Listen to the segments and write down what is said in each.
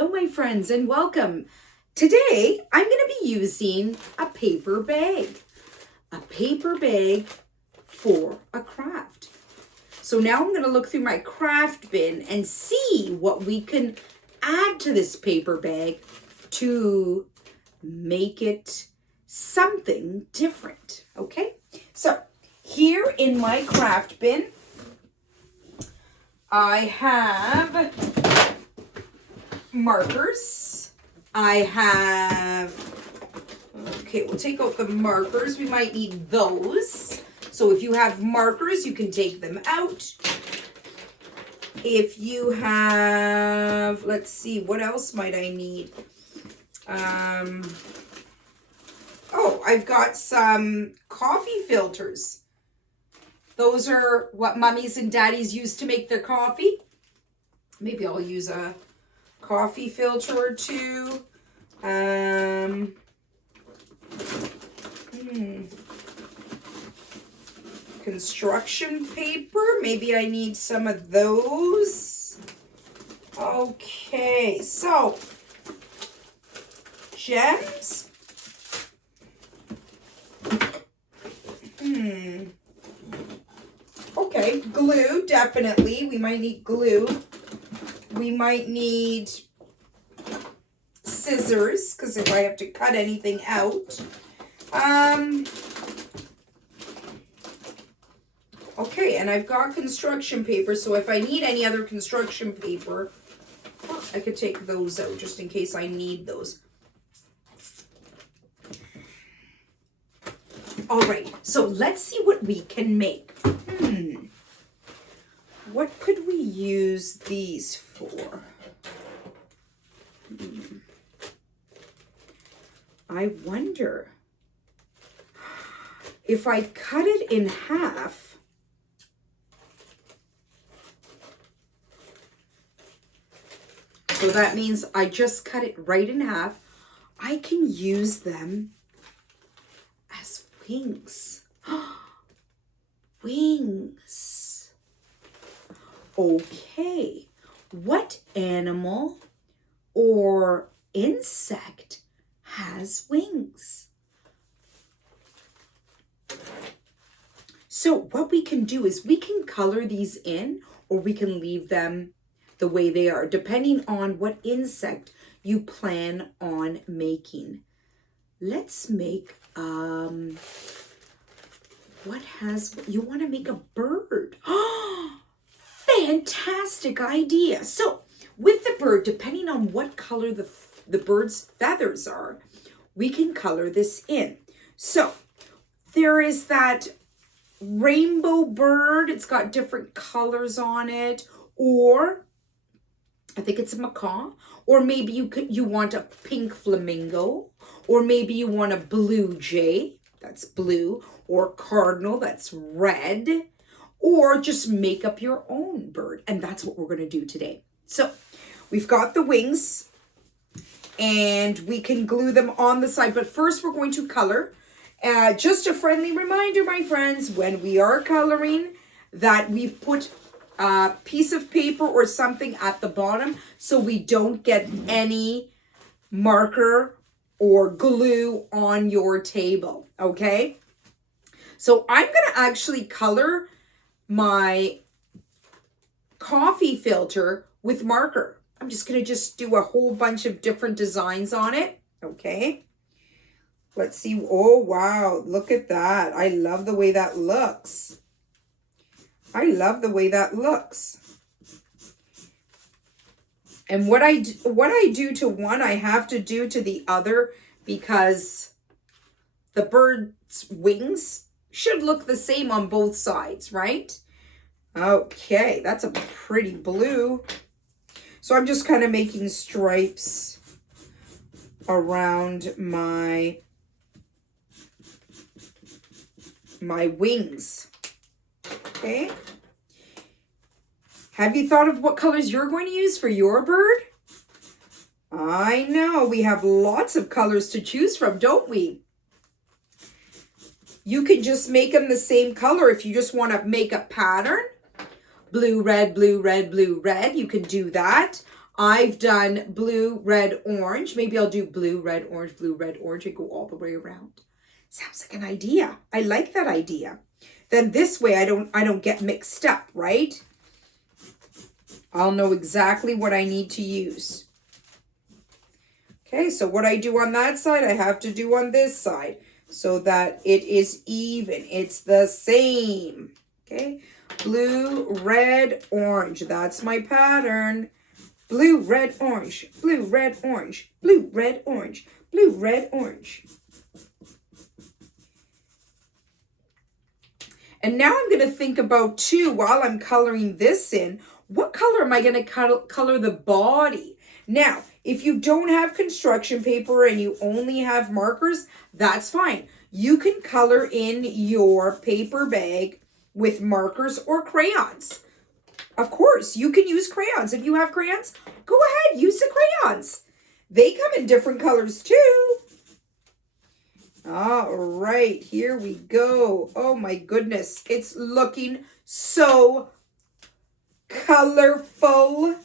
Hello my friends and welcome. Today I'm going to be using a paper bag. A paper bag for a craft. So now I'm going to look through my craft bin and see what we can add to this paper bag to make it something different. Okay? So here in my craft bin I have markers. I have, okay, we'll take out the markers. We might need those. So if you have markers, you can take them out. If you have, let's see, what else might I need? Oh, I've got some coffee filters. Those are what mummies and daddies use to make their coffee. Maybe I'll use a coffee filter or two. Construction paper. Maybe I need some of those. Okay, so gems. Okay, glue, definitely. We might need glue. We might need scissors, because if I have to cut anything out. Okay, and I've got construction paper, so if I need any other construction paper, I could take those out just in case I need those. All right, so let's see what we can make. What could we use these for? I wonder if I cut it in half. So that means I just cut it right in half. I can use them as wings. Wings. Okay. What animal or insect has wings? So what we can do is we can color these in, or we can leave them the way they are, depending on what insect you plan on making. Let's make, you want to make a bird. Fantastic idea. So with the bird, depending on what color the bird's feathers are, we can color this in. So there is that rainbow bird. It's got different colors on it, or I think it's a macaw, or maybe you want a pink flamingo, or maybe you want a blue jay, that's blue, or cardinal, that's red, or just make up your own bird. And that's what we're going to do today. So we've got the wings and we can glue them on the side, but first we're going to color. Just a friendly reminder, my friends, when we are coloring, that we've put a piece of paper or something at the bottom so we don't get any marker or glue on your table, okay? So I'm going to actually color my coffee filter with marker. I'm just going to do a whole bunch of different designs on it, okay? Let's see. Oh, wow. Look at that. I love the way that looks. I love the way that looks. And what I do to one, I have to do to the other, because the bird's wings should look the same on both sides, right? Okay, that's a pretty blue. So I'm just kind of making stripes around my wings. Okay. Have you thought of what colors you're going to use for your bird? I know, we have lots of colors to choose from, don't we? You can just make them the same color if you just want to make a pattern. Blue, red, blue, red, blue, red. You can do that. I've done blue, red, orange. Maybe I'll do blue, red, orange, and go all the way around. Sounds like an idea. I like that idea. Then this way I don't get mixed up, right? I'll know exactly what I need to use. Okay, so what I do on that side, I have to do on this side so that it is even. It's the same. Okay, blue, red, orange. That's my pattern. Blue, red, orange. Blue, red, orange. Blue, red, orange. Blue, red, orange. And now I'm going to think about, too, while I'm coloring this in, what color am I going to color the body? Now, if you don't have construction paper and you only have markers, that's fine. You can color in your paper bag with markers or crayons. Of course, you can use crayons. If you have crayons, go ahead, use the crayons. They come in different colors, too. All right, here we go. Oh my goodness, it's looking so colorful.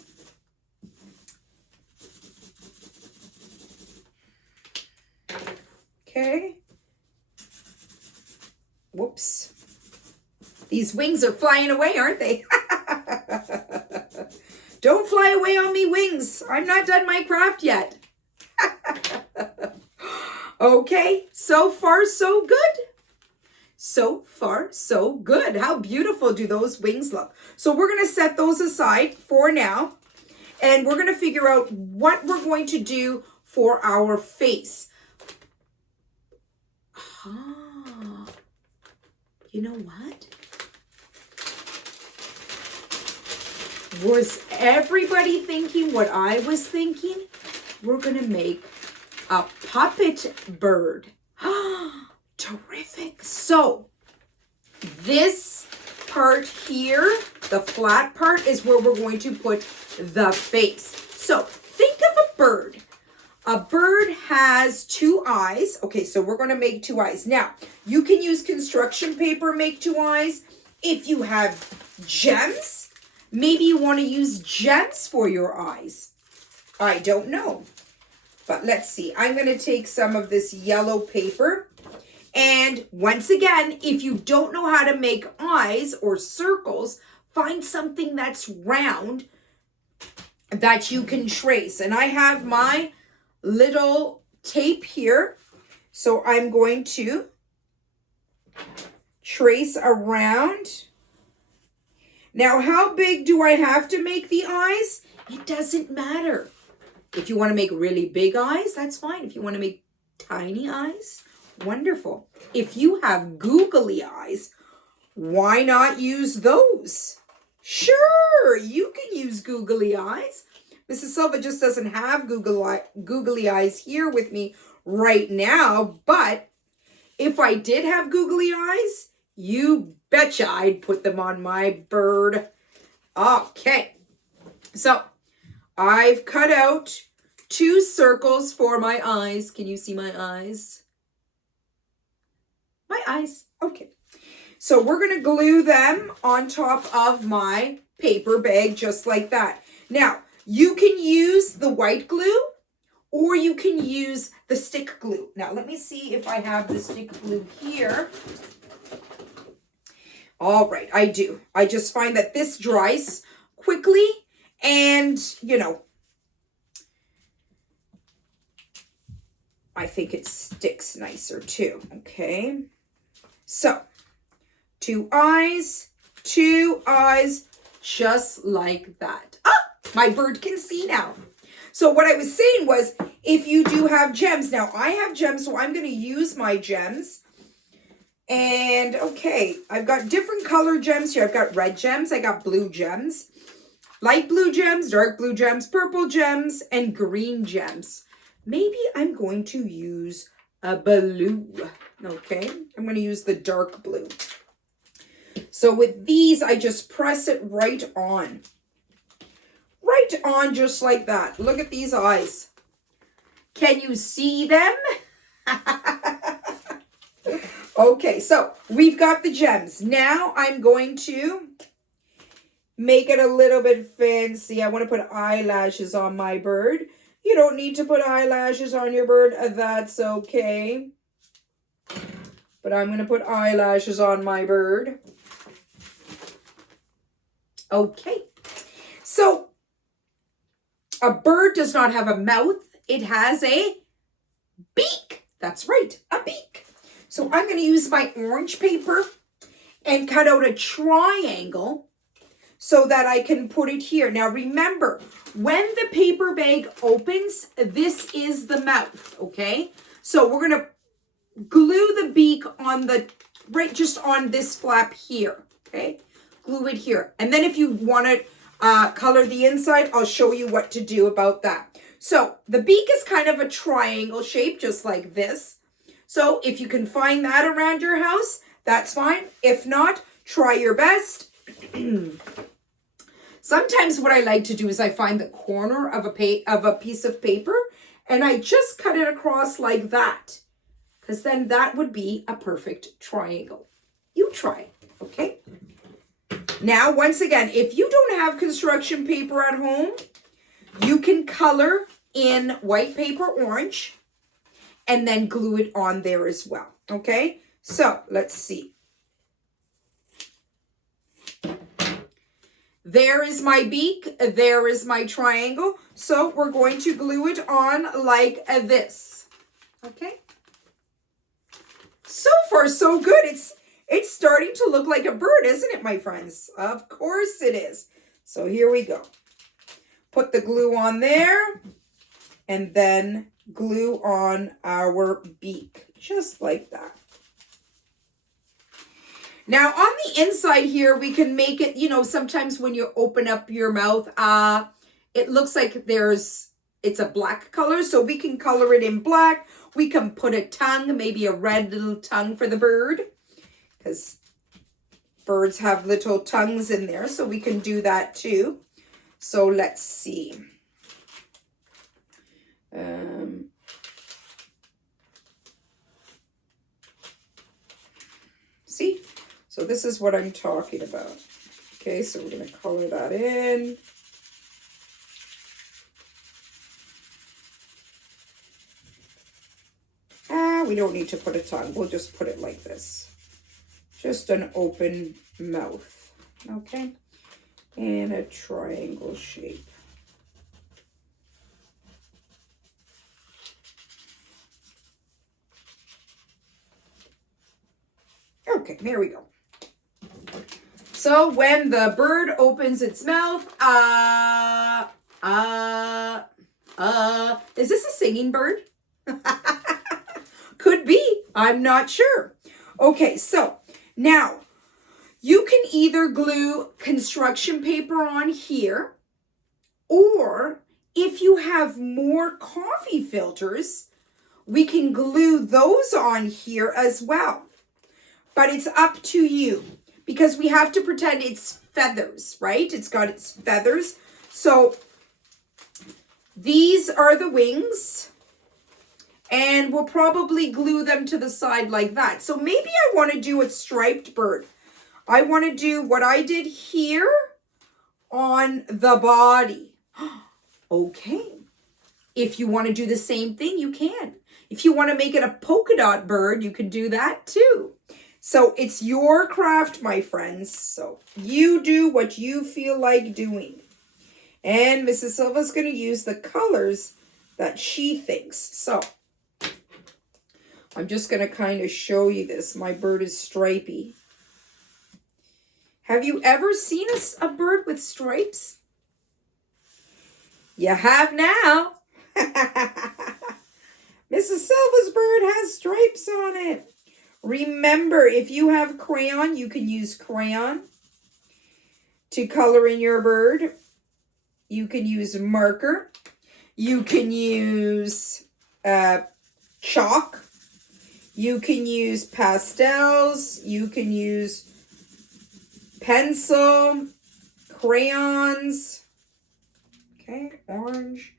Okay. Whoops. These wings are flying away, aren't they? Don't fly away on me, wings. I'm not done my craft yet. Okay, so far so good. So far so good. How beautiful do those wings look? So we're going to set those aside for now. And we're going to figure out what we're going to do for our face. Ah, you know what? Was everybody thinking what I was thinking? We're going to make a puppet bird. Terrific. So this part here, the flat part, is where we're going to put the face. So think of a bird. A bird has two eyes. Okay, so we're going to make two eyes. Now, you can use construction paper, make two eyes. If you have gems, maybe you want to use gems for your eyes. I don't know. But let's see. I'm going to take some of this yellow paper. And once again, if you don't know how to make eyes or circles, find something that's round that you can trace. And I have my little tape here. So I'm going to trace around. Now, how big do I have to make the eyes? It doesn't matter. If you want to make really big eyes, that's fine. If you want to make tiny eyes, wonderful. If you have googly eyes, why not use those? Sure, you can use googly eyes. Mrs. Silva just doesn't have googly eyes here with me right now, but if I did have googly eyes, you betcha I'd put them on my bird. Okay, so I've cut out 2 circles for my eyes. Can you see my eyes? My eyes. Okay. So we're going to glue them on top of my paper bag just like that. Now, you can use the white glue or you can use the stick glue. Now, let me see if I have the stick glue here. All right, I do. I just find that this dries quickly and, you know, I think it sticks nicer too, okay? So, 2 eyes, just like that. Ah, my bird can see now. So what I was saying was, if you do have gems, now I have gems, so I'm going to use my gems. And okay, I've got different color gems here. I've got red gems, I got blue gems, light blue gems, dark blue gems, purple gems, and green gems. Maybe I'm going to use a blue, okay? I'm going to use the dark blue. So with these, I just press it right on. Right on just like that. Look at these eyes. Can you see them? Okay, so we've got the gems. Now I'm going to make it a little bit fancy. I want to put eyelashes on my bird. You don't need to put eyelashes on your bird. That's okay. But I'm going to put eyelashes on my bird. Okay. So, a bird does not have a mouth. It has a beak. That's right, a beak. So I'm going to use my orange paper and cut out a triangle so that I can put it here. Now remember, when the paper bag opens, this is the mouth, okay? So we're going to glue the beak on the, right just on this flap here, okay? Glue it here. And then if you want to color the inside, I'll show you what to do about that. So the beak is kind of a triangle shape, just like this. So if you can find that around your house, that's fine. If not, try your best. Sometimes what I like to do is I find the corner of a piece of paper and I just cut it across like that, because then that would be a perfect triangle. You try, okay? Now, once again, if you don't have construction paper at home, you can color in white paper orange and then glue it on there as well, okay? So, let's see. There is my beak, there is my triangle. So we're going to glue it on like this, okay? So far, so good. It's starting to look like a bird, isn't it, my friends? Of course it is. So here we go. Put the glue on there and then glue on our beak, just like that. Now, on the inside here, we can make it, you know, sometimes when you open up your mouth, it looks like it's a black color, so we can color it in black. We can put a tongue, maybe a red little tongue for the bird, because birds have little tongues in there, so we can do that too. So let's see. See? So this is what I'm talking about. Okay, so we're going to color that in. We don't need to put a tongue. We'll just put it like this. Just an open mouth. Okay? And a triangle shape. Okay, there we go. So when the bird opens its mouth, is this a singing bird? Could be, I'm not sure. Okay, so now you can either glue construction paper on here, or if you have more coffee filters, we can glue those on here as well. But it's up to you, because we have to pretend it's feathers, right? It's got its feathers. So these are the wings, and we'll probably glue them to the side like that. So maybe I want to do a striped bird. I want to do what I did here on the body. Okay. If you want to do the same thing, you can. If you want to make it a polka dot bird, you could do that too. So it's your craft, my friends. So you do what you feel like doing. And Mrs. Silva's going to use the colors that she thinks. So I'm just going to kind of show you this. My bird is stripy. Have you ever seen a bird with stripes? You have now. Mrs. Silva's bird has stripes on it. Remember, if you have crayon, you can use crayon to color in your bird. You can use marker. You can use chalk. You can use pastels. You can use pencil, crayons. Okay, orange,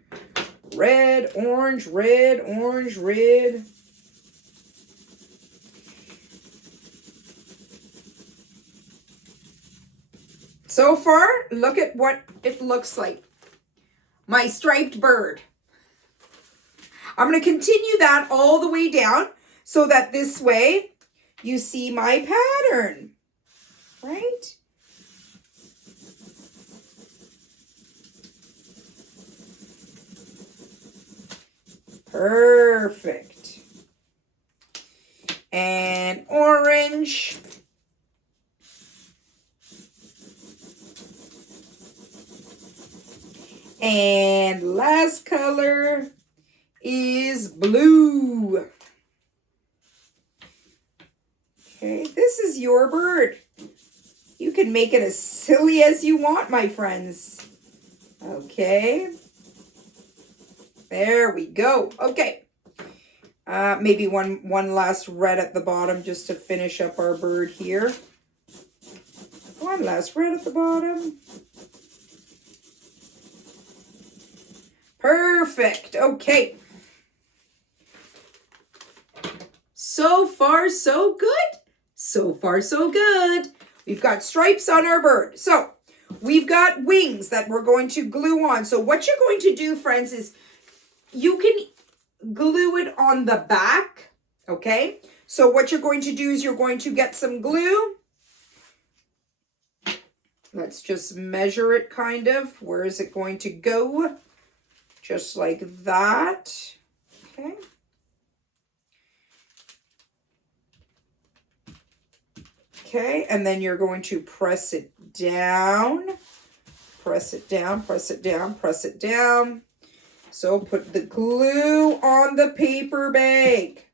red, orange, red, orange, red. So far, look at what it looks like. My striped bird. I'm going to continue that all the way down so that this way you see my pattern, right? Perfect. And orange. And last color is blue. Okay, this is your bird. You can make it as silly as you want, my friends. Okay. There we go. Okay. Maybe one last red at the bottom just to finish up our bird here. One last red at the bottom. Perfect. Okay. So far, so good. So far, so good. We've got stripes on our bird. So we've got wings that we're going to glue on. So what you're going to do, friends, is you can glue it on the back. Okay. So what you're going to do is you're going to get some glue. Let's just measure it kind of. Where is it going to go? Just like that. Okay. Okay, and then you're going to press it down. Press it down, press it down, press it down. So put the glue on the paper bag.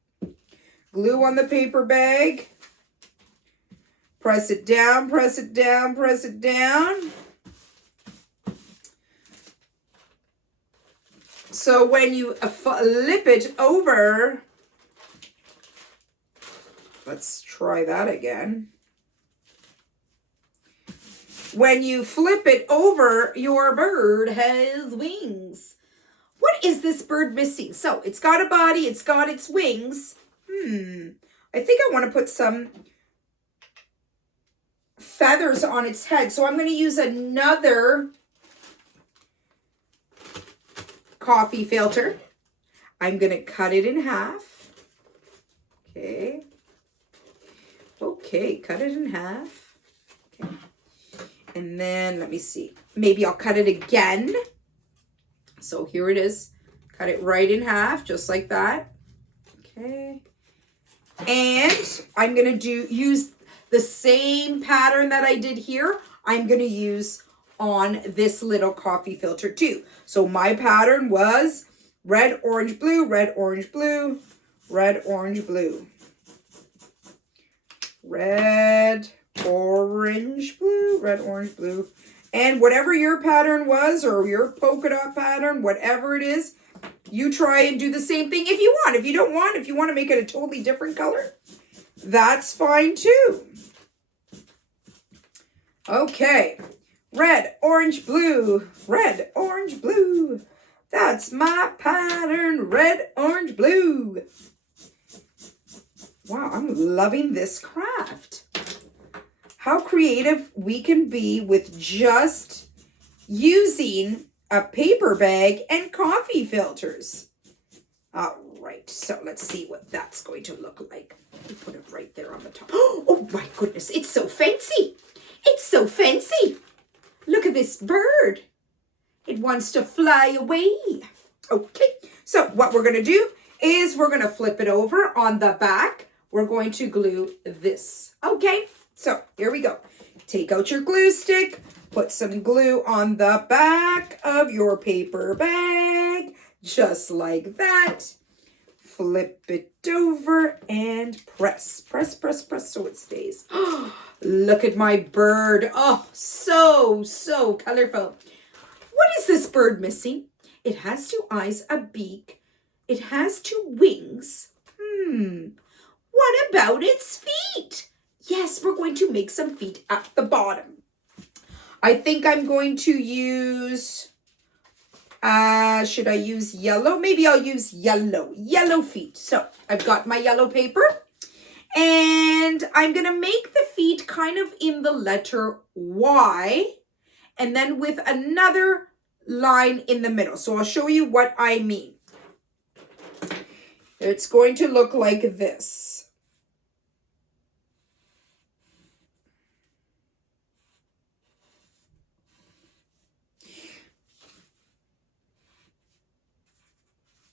Glue on the paper bag. Press it down, press it down, press it down. So when you flip it over, let's try that again. When you flip it over, your bird has wings. What is this bird missing? So it's got a body, it's got its wings. I think I want to put some feathers on its head. So I'm going to use another coffee filter. I'm going to cut it in half. Okay. Okay, cut it in half. Okay. And then, let me see. Maybe I'll cut it again. So here it is. Cut it right in half, just like that. Okay. And I'm going to use the same pattern that I did here. I'm going to use on this little coffee filter too. So my pattern was red, orange, blue, red, orange, blue, red, orange, blue. Red, orange, blue, red, orange, blue. And whatever your pattern was, or your polka dot pattern, whatever it is, you try and do the same thing if you want. If you don't want, if you want to make it a totally different color, that's fine too. Okay. Red, orange, blue, red, orange, blue. That's my pattern, red, orange, blue. Wow, I'm loving this craft. How creative we can be with just using a paper bag and coffee filters. All right, so let's see what that's going to look like. Let me put it right there on the top. Oh my goodness, it's so fancy. It's so fancy. Look at this bird. It wants to fly away. Okay, so what we're going to do is we're going to flip it over on the back. We're going to glue this. Okay, so here we go. Take out your glue stick. Put some glue on the back of your paper bag. Just like that. Flip it over and press. Press, press, press so it stays. Look at my bird. Oh, so colorful. What is this bird missing? It has 2 eyes, a beak. It has 2 wings. What about its feet? Yes, we're going to make some feet at the bottom. I think I'm going to use, should I use yellow? Maybe I'll use yellow feet. So I've got my yellow paper And I'm going to make the feet kind of in the letter Y, and then with another line in the middle. So I'll show you what I mean. It's going to look like this.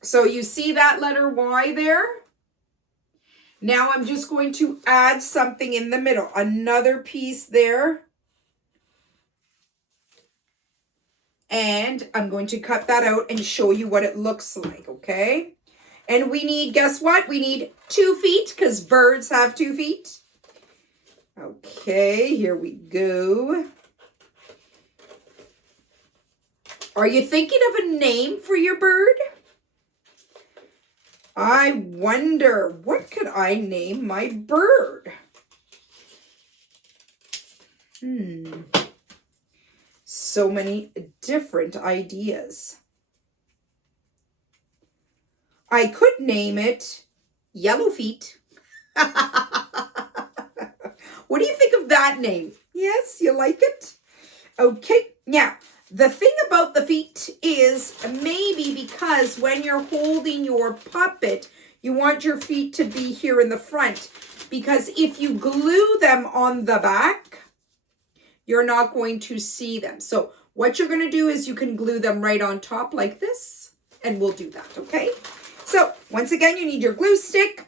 So you see that letter Y there? Now I'm just going to add something in the middle, another piece there. And I'm going to cut that out and show you what it looks like, okay? And we need, guess what? We need 2 feet because birds have 2 feet. Okay, here we go. Are you thinking of a name for your bird? I wonder, what could I name my bird? So many different ideas. I could name it Yellow Feet. What do you think of that name? Yes, you like it? Okay, now, the thing about the feet is maybe because when you're holding your puppet, you want your feet to be here in the front. Because if you glue them on the back, you're not going to see them. So what you're going to do is you can glue them right on top like this, and we'll do that, okay? So once again, you need your glue stick.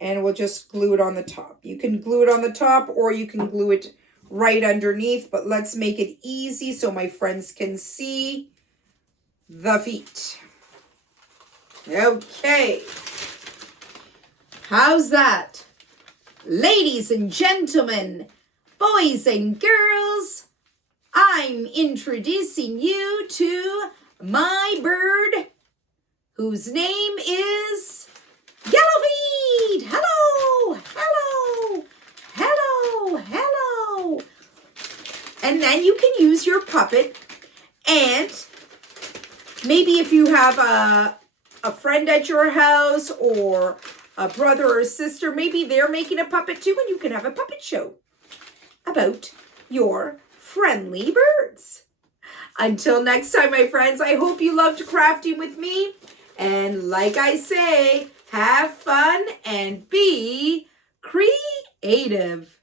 And we'll just glue it on the top. You can glue it on the top or you can glue it right underneath, but let's make it easy so my friends can see the feet. Okay. How's that? Ladies and gentlemen, boys and girls, I'm introducing you to my bird, whose name is Yellow Feet. Hello, hello, hello, hello. And then you can use your puppet, and maybe if you have a friend at your house or a brother or a sister, maybe they're making a puppet too, and you can have a puppet show about your friendly birds. Until next time, my friends, I hope you loved crafting with me. And like I say, have fun and be creative.